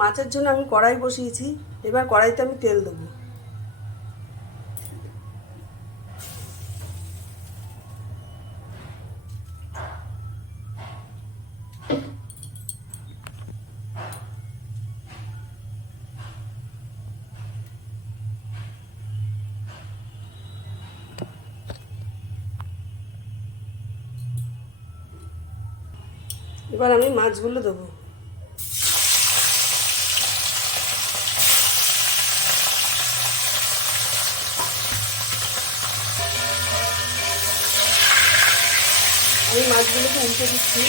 মাছের জন্য আমি কড়াই বসিয়েছি। এবার কড়াইতে আমি তেল দেবো। এবার আমি মাছগুলো দেবো। আমি মাছগুলোকে উল্টে দিচ্ছি।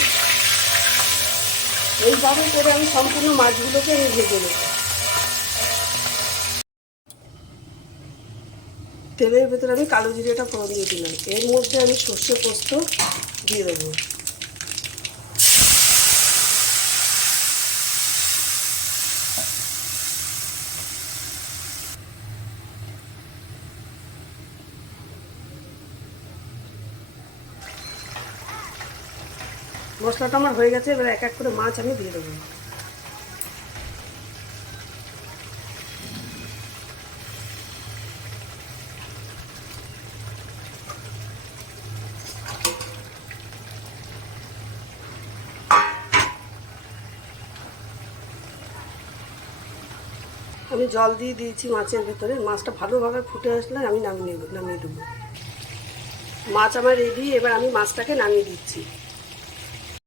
এইভাবে করে আমি সম্পূর্ণ মাছগুলোকে আমি ভেজে নেব। তেলের ভেতরে আমি কালো জিরেটা ফোড়ন দিয়ে দিলাম। এর মধ্যে আমি সর্ষে পোস্ত দিয়ে দেবো। মশলাটা আমার হয়ে গেছে। এবার এক এক করে মাছ আমি দিয়ে দেবো। আমি জল দিয়ে দিয়েছি মাছের ভেতরে। মাছটা ভালোভাবে ফুটে আসলে আমি নামিয়ে দেবো। মাছ আমার রেডি। এবার আমি মাছটাকে নামিয়ে দিচ্ছি।